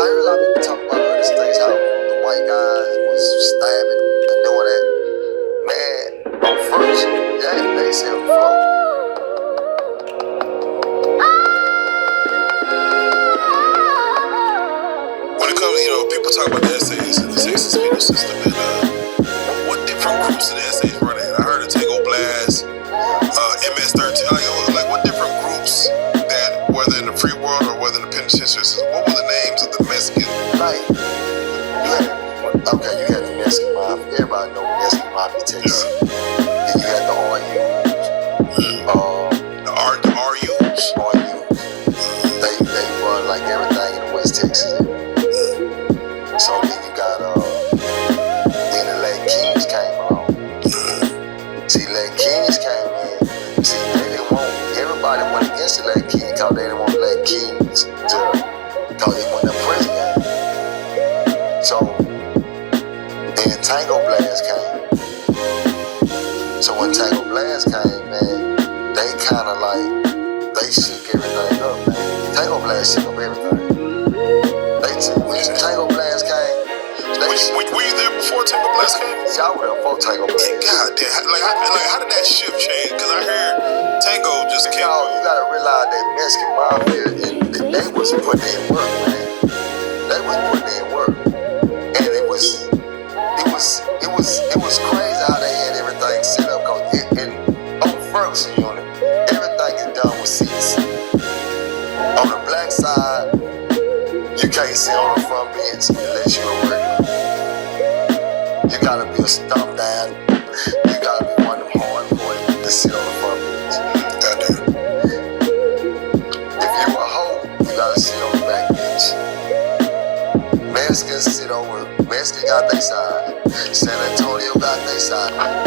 I heard a lot of people talk about other states, how the white guys was stabbing and doing that. Man, on first, yeah, they said on the floor. When it comes, people talk about the essays and the sex suspended system, and what different groups of the essays run at? I heard of Tango Blast, MS-13, like what different groups that, whether in the free world or whether in the penitentiary system, what were the names of the Mexican? Like, you had the Mexican Mafia. Everybody know Mexican Mafia Texas. Then you had the RU. The RUs. They run like everything in West Texas. So then you got then the Lake Kings came along. See, Lake Kings came in. See, they didn't want, everybody went against the Lake Kings because they didn't want Lake Kings because they won the prison game. So then Tango Blast came. So when Tango Blast came, man, they kind of like, they shook everything up, man. Tango Blast shook up everything. When Tango Blast came, were you there before Tango Blast came? y'all were there before Tango Blast. God damn, how did that shift change? Because I heard Tango just came. You gotta realize that Mexican Mafia, and they was putting in work, man. They was putting in work, and it was crazy how they had everything set up. Cause on Ferguson unit, everything is done with seats. On the black side, you can't sit on the front bench unless you're a regular. You gotta be a stump down. You gotta be one of them hardcore to sit on the front bench. If you a hoe, you gotta sit on the back bench. Mexicans sit over. Mexican got their side. San Antonio got their side.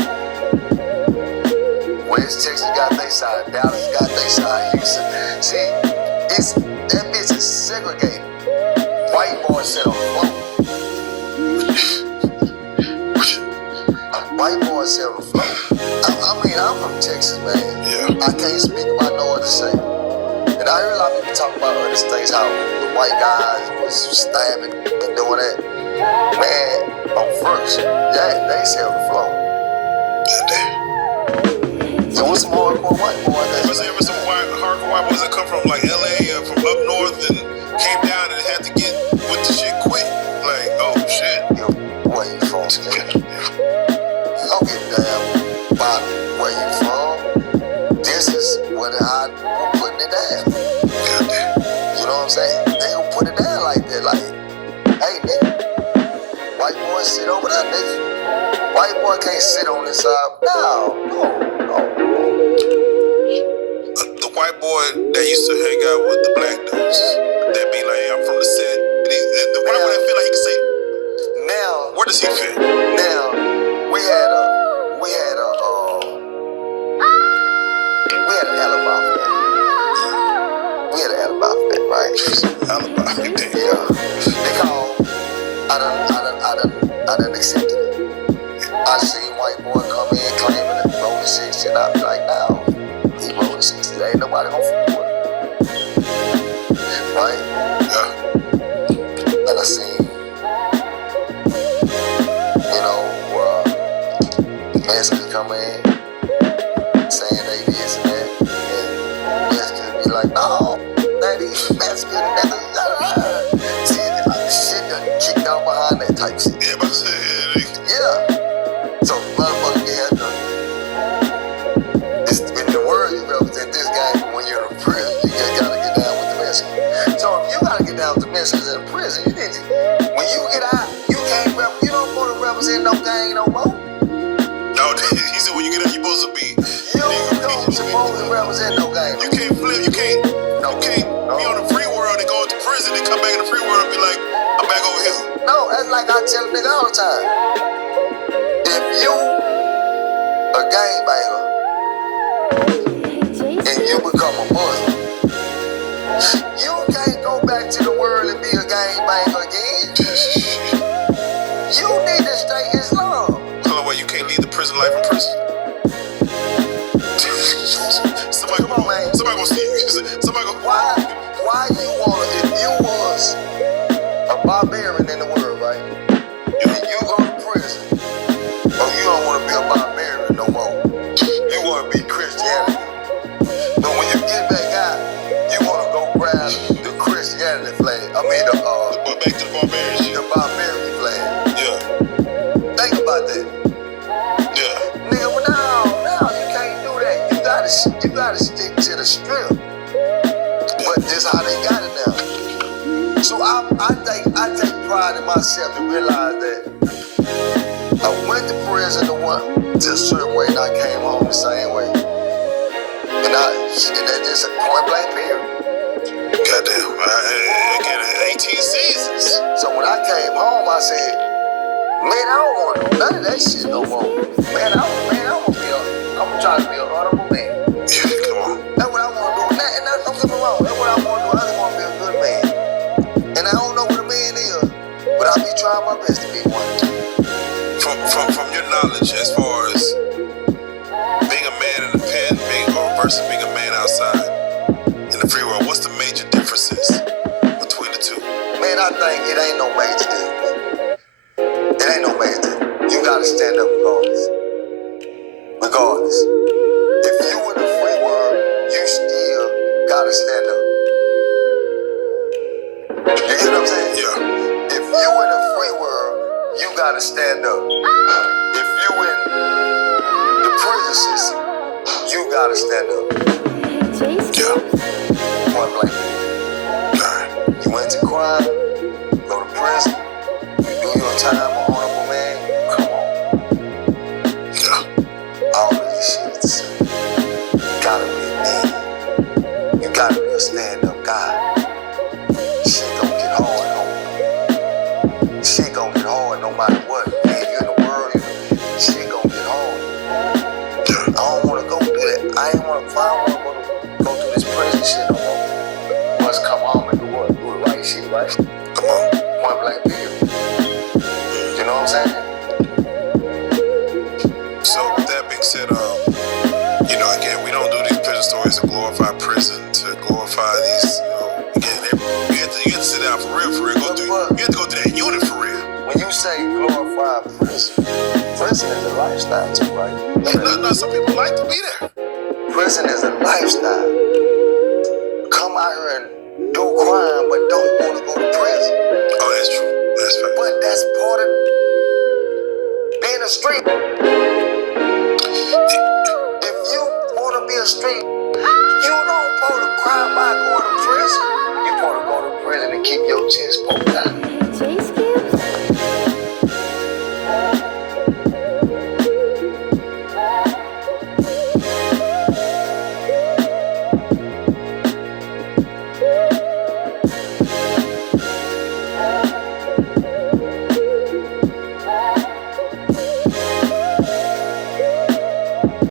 West Texas got their side. Dallas got their side. Houston. See, that bitch is segregated. White boys sit on the floor. White boys sit on the floor. I'm from Texas, man. Yeah. I can't speak about no other state. And I heard a lot of people talk about other states, how the white guys was stabbing and doing that. Man, on first, yeah, they sit on the floor. There was some hardcore white boys that Was there ever some hardcore white boys that come from like LA or from up north and came down and had to get with the shit quick? Like, oh shit. Yo, where you from, man? Don't give a damn about where you from. This is where the hot people putting it down. You know what I'm saying? They gon' put it down like that. Like, hey, nigga, white boy sit over there, nigga. White boy can't sit on this side. No. The white boy that used to hang out with the black dudes, that be like, I'm from the set. The white boy that feel like he can say, Now, where does he fit? now, we had an alibi for that. We had an alibi for that, right? Alibi. Yeah. They call, I done accepted it. I seen white boy come in claiming that he wrote the 60, and I be like, no, he wrote the 60. There ain't nobody gonna fool with it. Right? Yeah. And I seen, Mexicans come in saying they this and that, and Mexicans be like, no, that is Mexican, nigga. See, shit done kicked out behind that type shit. Yeah, but I said, Yeah. So, motherfucker, you have to, in the world, you represent this game. When you're in prison, you just gotta get down with the Mexicans. So, if you gotta get down with the Mexicans in prison, you need to, when you get out, you don't want to represent no gang no more. no, he said when you get out, you're supposed to be. You don't supposed to represent no gang. You can't flip, you can't be on the free world and go into prison and come back in the free world and be like, I'm back over here. No, that's like I tell a nigga all the time. If you a gangbanger and you become a Muslim, you can't go back to the world and be a gangbanger again. You need to stay Islam. Otherwise, you can't leave the prison life in prison. Somebody gonna see you. Somebody gonna. Why you wanna, if you was a barbarian in the world, right? You go to prison, or you don't want to be a barbarian no more. You want to be Christianity. But when you get back out, you want to go grab the Christianity flag. Back to the barbarian shit. The barbarian flag. Yeah. Think about that. Yeah. Nigga, well, now you can't do that. You gotta stick to the strip. But this how they got it now. So I take pride in myself to realize that I went to prison to a certain way and I came home the same way. And that's just a point blank period. Goddamn. Again, 18 seasons. So when I came home, I said, man, I don't want to do none of that shit no more. Man, I'm trying to be a honorable man. Yeah, come on. That's what I want to do. And don't get me wrong. That's what I want to do. I just want to be a good man. And I don't know what a man is, but I'll be trying my best to be one. From your knowledge, as far as being a man in the pen, versus being a man outside in the free world, what's the major differences between the two? Man, I think it ain't no major difference. It ain't no major difference. You gotta stand up regardless. Regardless. If you in the free world, you still gotta stand up. You get what I'm saying? Yeah. If you in the free world, you gotta stand up. If you in the prison system, you gotta stand up. Yeah. Point blank. Alright. You went to crime, go to prison, you do your time, honorable man, come on. Yeah. All of this shit is the same. You gotta be a man. You gotta be a stand-up guy. Shit gon' get hard on you. Shit gon' get hard no matter what. Man, if you in the world, shit gon' get hard. I don't wanna go through that. I don't wanna go through this prison shit no more. Must come home and do what? Do the right shit, right? Come on. Point blank period. You know what I'm saying? So with that being said, again, we don't do these prison stories to glorify prison, to glorify these, again, you have to sit down for real. You have to go through that unit for real. When you say glorify prison is a lifestyle too, right? No, some people like to be there. Prison is a lifestyle. Come out here and do crime, but don't want to go to prison. Oh, that's true. That's fact. But that's part of being a street. If you want to be a street, you don't want to crime by going to prison. You want to go to prison and keep your chest poked out.